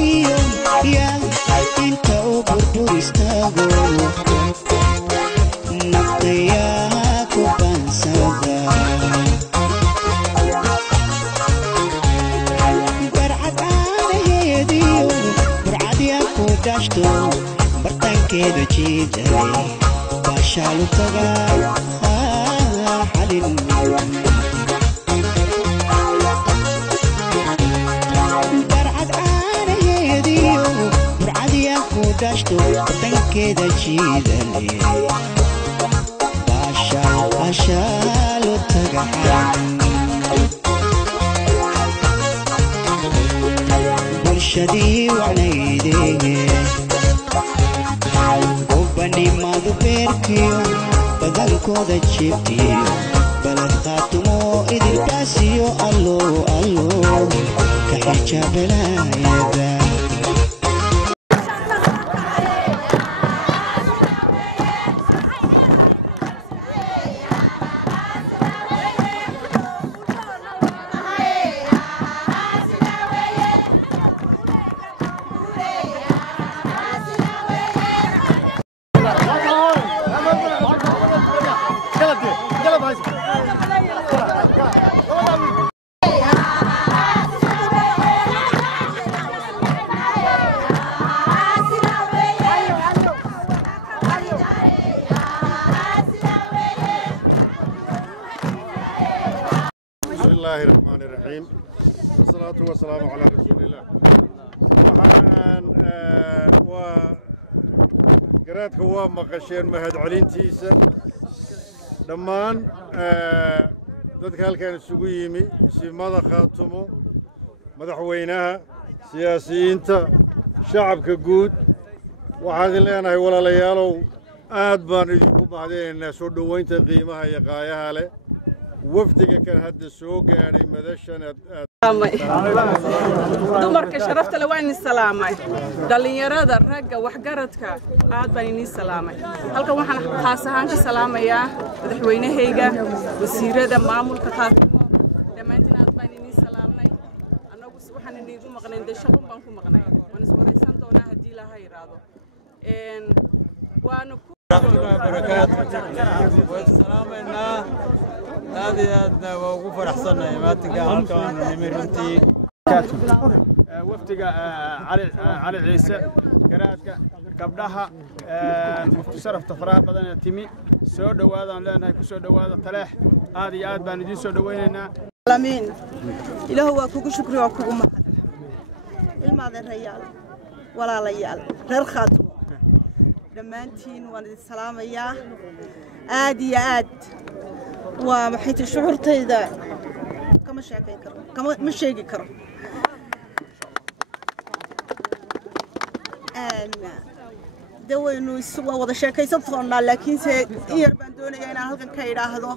يا انت وبربر استاغو نقياك وبنسادا برعد على هيديو برعد ياكو داشتو برتان كده جيدالي باشالو تغا حلين داشتو تنكد جيدالي باشال وتقحن برشدي وعنيدي وبني ما ذكرتيو بدل كود جبتيو بلد خاتمو إذ الكاسيو ألو ألو كحجاب لا يدا بسم الله الرحمن الرحيم والصلاة والسلام على رسول الله. وقرأت كوام مقشين مهد علين تيسا دمان dadka halkan isugu yimi simada khaatumo madaxweynaha siyaasiyiinta shacabka guud waxaan leenahay walaalayaalow aad baan idinku mahadinaynaa soo dhaweynta qiimaha iyo qaayaha leh wafdiga kan hadda soo gaaray madashan dumarka sharafta leh waan salaamay dhalinyarada ragga waxgaradka aad baan idin salaamay halkan waxaan khaas ahaan ka salaamayaa madaxweynahayga wasiirada maamulka khaatimo dhammaantiin aad baan idin salaamnay anagu waxaan idinku maqnayn shaqo baan ku maqnay waan iswaraysan doonaa haddii la hayraado waana وسلامنا هذه وقوف رحصنا ماتقا هالكون نمرنتي وفتقا علي عيسى قراتك قبلها مفتي شرف تفراه بدنا تيمي سو دوادا لان هي كسو دوادا تلاح هذه عاد بان دي سو دويننا امين اله هو كوكو شكري وكوكو ما الماضي الريال ولا ليال غير خاتم دمانتين waan idin salaamayaa aad iyo aad waa maxay shucuurtayda kama sheekay karo kama sheegi karo dawaynu wada sheekaysan doonaa laakiin se yar baan doonayaa inaan halkan ka idhaahdo